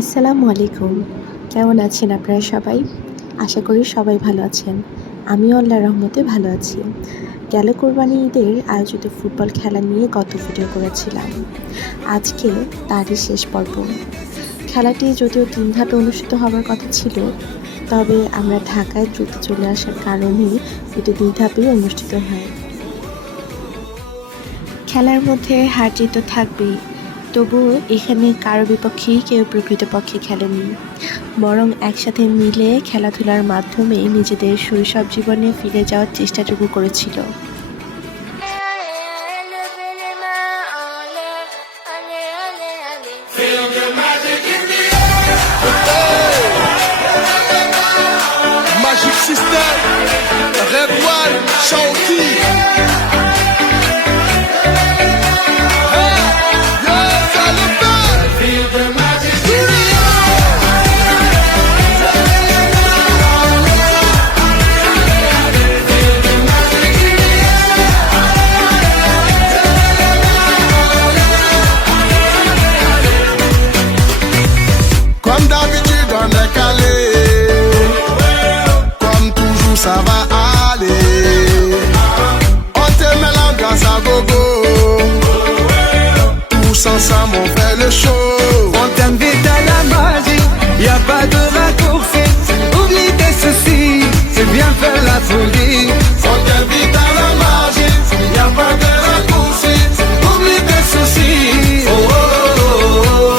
আসসালামু আলাইকুম। কেমন আছেন আপনারা সবাই? আশা করি সবাই ভালো আছেন। আমিও আল্লাহর রহমতে ভালো আছি। গেল কোরবানি ঈদের আয়োজিত ফুটবল খেলা নিয়ে গত ভিডিও করেছিলাম। আজকে তারই শেষ পর্ব। খেলাটি যদিও ৩ ধাপে অনুষ্ঠিত হবার কথা ছিল, তবে আমরা ঢাকায় দ্রুত চলে আসার কারণে এটি ২ ধাপেই অনুষ্ঠিত হয়। খেলার মধ্যে হার জিত তো থাকবেই, তবুও এখানে কারো বিপক্ষেই কেউ প্রকৃতপক্ষে খেলেনি, বরং একসাথে মিলে খেলাধুলার মাধ্যমে নিজেদের শৈশব জীবনে ফিরে যাওয়ার চেষ্টাটুকু করেছিল। Magic System, Red One, Shawty. Comme d'habitude, on est calé. Comme toujours, ça va aller. On te met l'ambiance à gogo. Tous ensemble, on fait le show. On t'invite à la magie, y a pas de raccourci. Oublie tes soucis, c'est bien faire la folie. On t'invite à la magie, y a pas de raccourci. Oublie tes soucis. Oh, oh, oh, oh.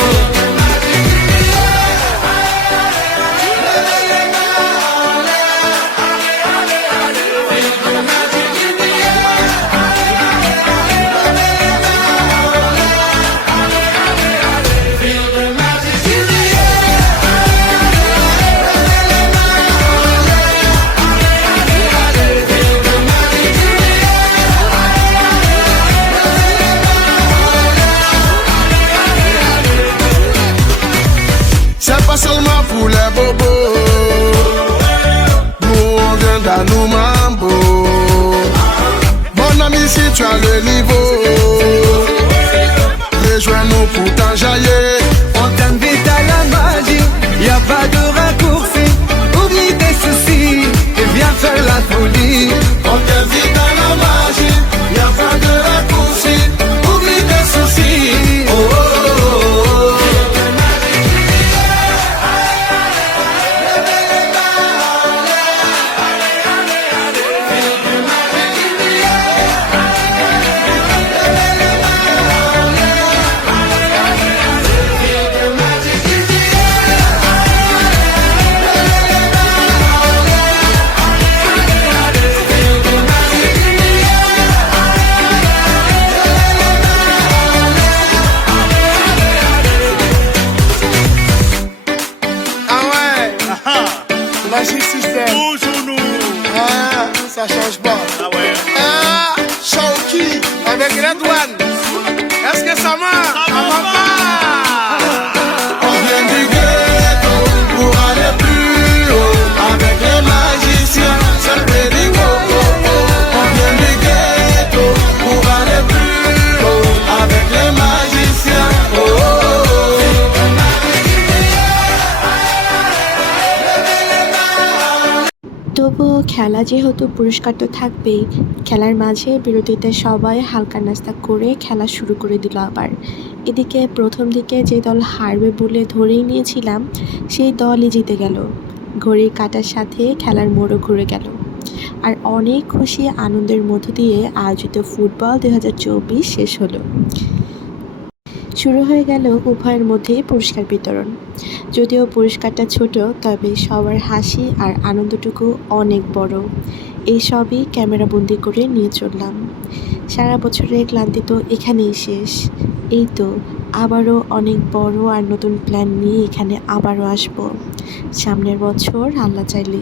C'est pas seulement pour les bobos. Nous on vient dans nos mambo. Mon ami, si tu as le niveau, rejoins-nous pour t'enjailler. On t'invite à la magie, y a pas de raccourci. Oublie tes soucis et viens faire la folie. On t'invite à la magie, y a pas de raccourci. Oublie tes soucis. Oh, oh, oh, oh. Ah ouais, Magic System. Toujours nous. Ah, ça change pas. Ah ouais. Ah, Shawty avec Red One. Est-ce que ça marche? Ça va pas. On vient du ghetto pour aller plus haut. Avec les magiciens, c'est le pédigo. On vient du ghetto pour aller plus haut. Avec les magiciens. Oh, oh, oh. তবুও খেলা যেহেতু পুরস্কার তো থাকবেই, খেলার মাঝে বিরতিতে সবাই হালকা নাস্তা করে খেলা শুরু করে দিল আবার। এদিকে প্রথম দিকে যে দল হারবে বলে ধরেই নিয়েছিলাম, সেই দলই জিতে গেল। ঘড়ির কাঁটার সাথে খেলার মোড়ও ঘুরে গেল। আর অনেক খুশি আনন্দের মধ্য দিয়ে আয়োজিত ফুটবল 2024 শেষ হলো। শুরু হয়ে গেল উভয়ের মধ্যেই পুরস্কার বিতরণ। যদিও পুরস্কারটা ছোট, তবে সবার হাসি আর আনন্দটুকু অনেক বড়। এই সবই ক্যামেরাবন্দি করে নিয়ে চললাম। সারা বছরের ক্লান্তি তো এখানেই শেষ। এই তো আবারও অনেক বড় আর নতুন প্ল্যান নিয়ে এখানে আবারও আসবো সামনের বছর, আল্লাহ চাইলে।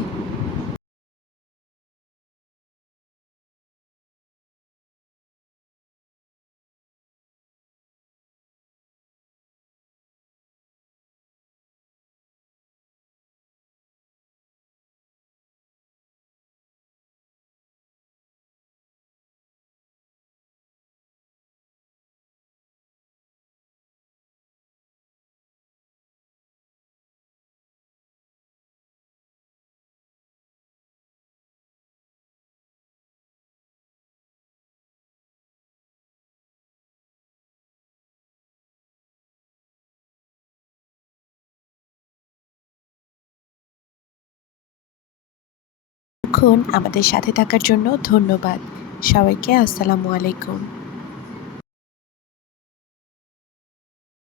এখন আমাদের সাথে থাকার জন্য ধন্যবাদ। সবাইকে আসসালামু আলাইকুম।